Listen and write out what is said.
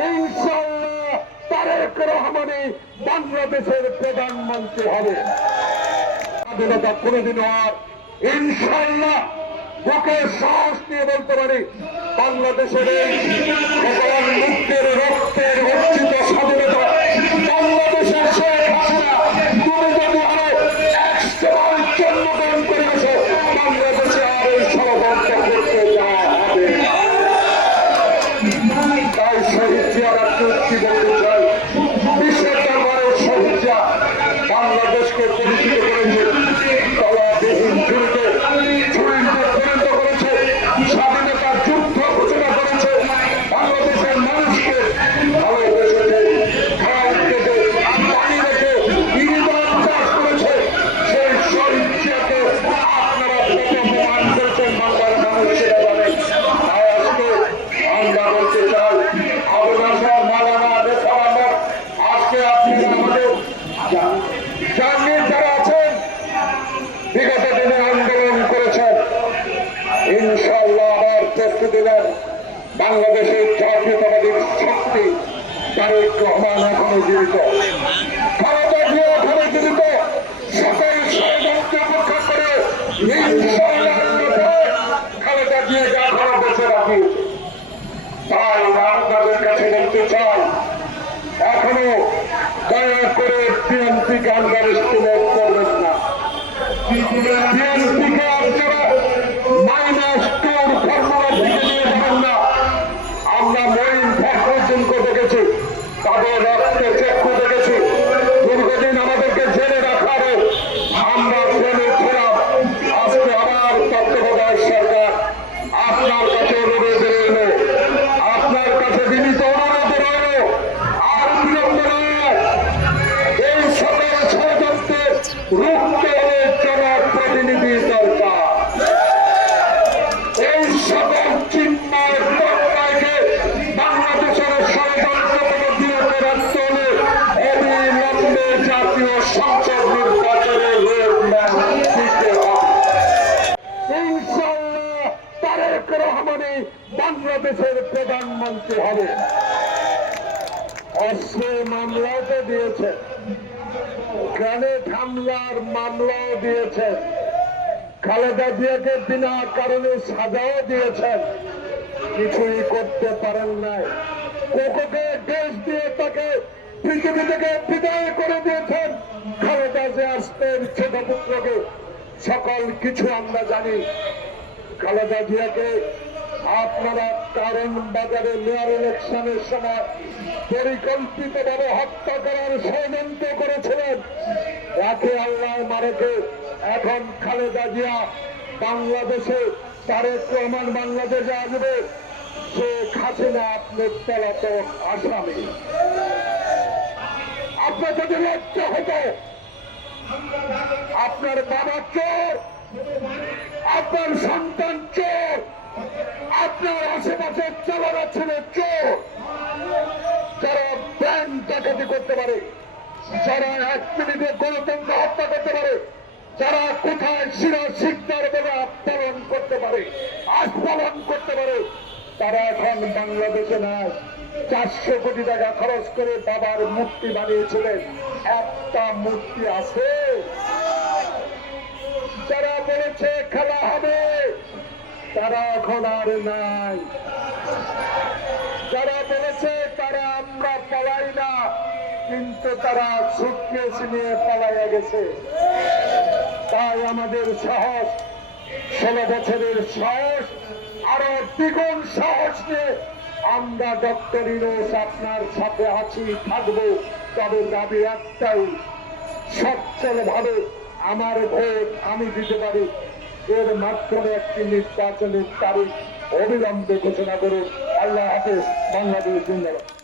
ইনশাআল্লাহ তারেক রহমানই বাংলাদেশের প্রধানমন্ত্রী হবে। স্বাধীনতা কোনদিন আর ইনশাআল্লাহ বুকের সাহস নিয়ে বলতে পারি, বাংলাদেশের ভগবান মুক্তির রক্তের অর্জিত স্বাধীনতা বাংলাদেশের শেখ হাসিনা তুমি যদি আরো 100 জন্মগ্রহণ করে গেছো, বাংলাদেশে আর এই ষড়যন্ত্র করতে যাওয়া হবে। তাই শহীদ জিয়ার কি বলতে চাই, বিশ্বের দরবারের শহীদ জিয়া বাংলাদেশকে পরিচিত করেছে তলাবিহীন ঝুড়িতে পরিণত করেছে, স্বাধীনতার যুদ্ধ ঘোষণা করেছে, বাংলাদেশের মানুষকে ভালোবেসেছে, খাল কেটে পানি রেখে ইরিদান চাষ করেছে। সেই শহীদ জিয়াকে আপনারা প্রথম প্রমাণ করেছেন, বাংলার মানুষ সেটা জানেন। তাই আজকে আমরা বলতে চাই, আজকে আপনি আমাদের জাহাঙ্গীর যারা আছেন বিগত দিনে আন্দোলন করেছেন, ইনশাআল্লাহ আবার প্রস্তুতি নেন। বাংলাদেশের জাতীয়তাবাদী শক্তি তারেক রহমান এখনো জীবিত, খালেদা জিয়া এখনো জীবিত। সকল ষড়যন্ত্র অপেক্ষা করে ইনশাআল্লাহ খালেদা জিয়াকে এখনো বেঁচে রাখিয়েছে। তাই আপনাদের কাছে বলতে চাই, এখনো দয়া করে বিএনপিকে আন্ডার এস্টিমেট করবেন না। বিএনপিকে আপনারা -2 ফর্মুলা থেকে নিয়ে যাবেন না। আমরা মঈন ফখরুদ্দিনকে দেখেছি, তাদের রক্তে চক্ষু দেখেছি, দীর্ঘদিন আমাদেরকে জেলে রাখার আমরা জেলে ছিলাম। আজকে আবার তত্ত্বাবধায়ক সরকার আপনার কাছে অনুরোধ রইল, আপনার কাছে বিনীত অনুরোধ রইল, আর বিলম্ব নয়, এই সকল ষড়যন্ত্রে রুখতে হলে জনপ্রতিনিধি দরকার। এই সকল চিন্ময় তত্ত্বাকে বাংলাদেশের ষড়যন্ত্র থেকে বিরত রাখতে হলে অবিলম্বে জাতীয় সংসদ নির্বাচনে দিতে হবে। ইনশাআল্লাহ তারেক রহমানই বাংলাদেশের প্রধানমন্ত্রী হবে। অস্ত্রের মামলাও তো দিয়েছেন, গ্রেনেড হামলার মামলাও দিয়েছেন, খালেদা জিয়াকে বিনা কারণে সাজাও দিয়েছেন, কিছুই করতে পারেন নাই। কোকোকে দেশ দিয়ে তাকে পৃথিবী থেকে বিদায় করে দিয়েছেন। খালেদা জিয়া আসতেন ছোট পুত্রকে, সকল কিছু আমরা জানি। খালেদা জিয়াকে আপনারা কারণ বাজারে মেয়র ইলেকশনের সময় পরিকল্পিতভাবে হত্যা করার ষড়যন্ত্র করেছিলেন। রাখে আল্লাহ মারেকে এখন খালেদা জিয়া বাংলাদেশে, তারেক রহমান বাংলাদেশে আসবে, শেখ হাসিনা আপনার পলাতক আসামি। আপনার যদি লজ্জা হতো, আপনার বাবা চোর, আপনার সন্তান চোর, আপনার আশেপাশে চালানো ছিল চোর, যারা ব্যাংক ডাকাতি করতে পারে, যারা 1 মিনিটে গণতন্ত্র হত্যা করতে পারে, যারা কোথায় শিরা শিকদার বলে পালন করতে পারে, আস্ফালন করতে পারে, তারা এখন বাংলাদেশে নাই। 400 কোটি টাকা খরচ করে বাবার মূর্তি বানিয়েছিলেন, একটা মূর্তি আছে? যারা বলেছে খেলা হবে, তারা এখন আর নাই। যারা বলেছে তারা আমরা পালাই না, কিন্তু তারা সুটকেস নিয়ে পালাইয়া গেছে। তাই আমাদের সাহস, 16 বছরের সাহস, আরো দ্বিগুণ সাহস নিয়ে আমরা ডক্টর ইউনূস আপনার সাথে আছি, থাকবো। তবে দাবি একটাই, সচ্ছল ভাবে আমার ভোট আমি দিতে পারি, এর মাধ্যমে একটি নির্বাচনের তারিখ অবিলম্বে ঘোষণা করুন। আল্লাহ হাফেজ। বাংলাদেশ জিন্দাবাদ।